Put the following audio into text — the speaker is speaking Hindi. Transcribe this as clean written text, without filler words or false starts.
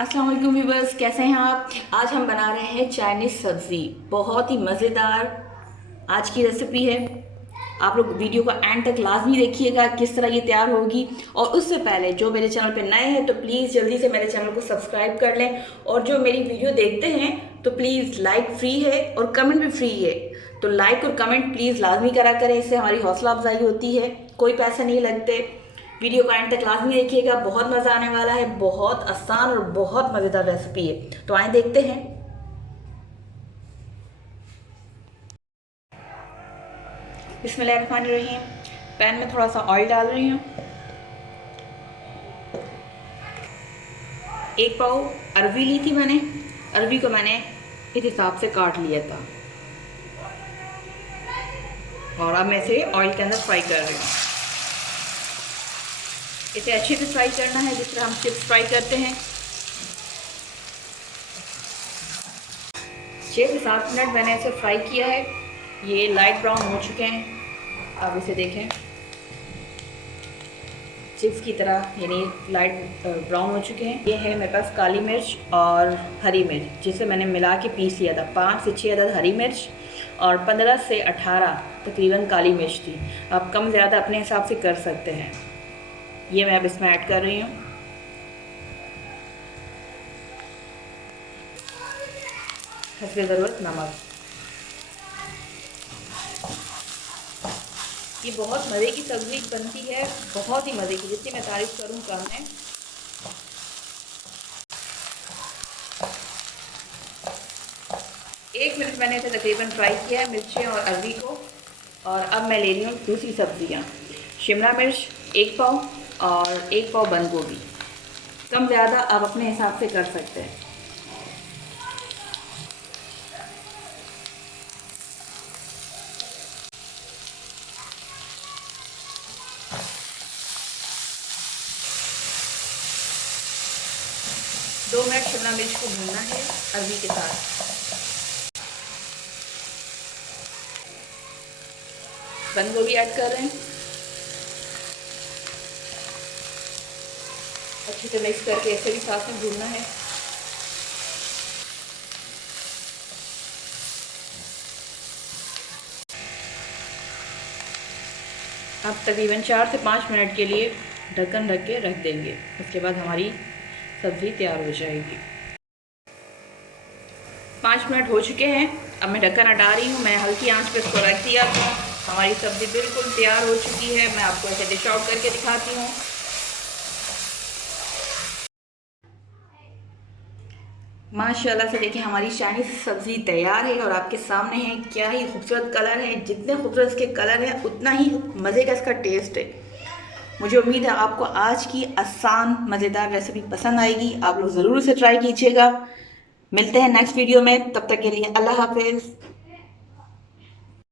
अस्सलाम वालेकुम व्यूअर्स, कैसे हैं आप। आज हम बना रहे हैं चाइनीज़ सब्ज़ी, बहुत ही मज़ेदार आज की रेसिपी है। आप लोग वीडियो को एंड तक लाजमी देखिएगा किस तरह ये तैयार होगी। और उससे पहले जो मेरे चैनल पे नए हैं तो प्लीज़ जल्दी से मेरे चैनल को सब्सक्राइब कर लें, और जो मेरी वीडियो देखते हैं तो प्लीज़ लाइक फ्री है और कमेंट भी फ्री है, तो लाइक और कमेंट प्लीज़ लाजमी करा करें, इससे हमारी हौसला अफजाई होती है, कोई पैसे नहीं लगते। वीडियो को एंड तक लाजमी देखिएगा, बहुत मज़ा आने वाला है। बहुत आसान और बहुत मज़ेदार रेसिपी है, तो आए देखते हैं। बिस्मिल्लाहिर्रहमानिर्रहीम। पैन में थोड़ा सा ऑयल डाल रही हूँ। 1 पाव अरवी ली थी मैंने। अरवी को मैंने इस हिसाब से काट लिया था, और अब मैं इसे ऑयल के अंदर फ्राई कर रही हूँ। इसे अच्छे से फ्राई करना है जिस तरह हम चिप्स फ्राई करते हैं। 6 से 7 मिनट मैंने इसे फ्राई किया है। ये लाइट ब्राउन हो चुके हैं। अब इसे देखें, चिप्स की तरह यानी लाइट ब्राउन हो चुके हैं। ये है मेरे पास काली मिर्च और हरी मिर्च, जिसे मैंने मिला के पीस लिया था। 5 से 6 अदद हरी मिर्च और 15 से 18 तकरीबन काली मिर्च थी। आप कम ज़्यादा अपने हिसाब से कर सकते हैं। ये मैं अब इसमें ऐड कर रही हूँ। हस्बे ज़रूरत नमक। ये बहुत मज़े की सब्ज़ी बनती है, बहुत ही मज़े की, जितनी मैं तारीफ़ करूँ कम है। एक मिनट मैंने इसे तकरीबन फ्राई किया है, मिर्चें और अरवी को। और अब मैं ले रही हूँ दूसरी सब्ज़ियाँ। शिमला मिर्च 1 पाव और 1 पाव बंद गोभी। कम ज़्यादा आप अपने हिसाब से कर सकते हैं। दो मिनट शिमला मिर्च को भूनना है अरवी के साथ। बंद गोभी ऐड कर रहे हैं। अच्छे से मिक्स करके इसे भी साथ में भूनना है। अब तकरीबन 4 से 5 मिनट के लिए ढक्कन रख के रख देंगे। उसके बाद हमारी सब्ज़ी तैयार हो जाएगी। 5 मिनट हो चुके हैं। अब मैं ढक्कन हटा रही हूँ। मैं हल्की आंच पे इसको रख दिया था। हमारी सब्ज़ी बिल्कुल तैयार हो चुकी है। मैं आपको ऐसे डिश आउट करके दिखाती हूँ। माशाल्लाह से देखिए, हमारी चाइनीज़ सब्ज़ी तैयार है और आपके सामने है। क्या ही खूबसूरत कलर है, जितने खूबसूरत इसके कलर हैं उतना ही मज़े का इसका टेस्ट है। मुझे उम्मीद है आपको आज की आसान मज़ेदार रेसिपी पसंद आएगी। आप लोग ज़रूर इसे ट्राई कीजिएगा। मिलते हैं नेक्स्ट वीडियो में, तब तक के लिए अल्लाह हाफिज़।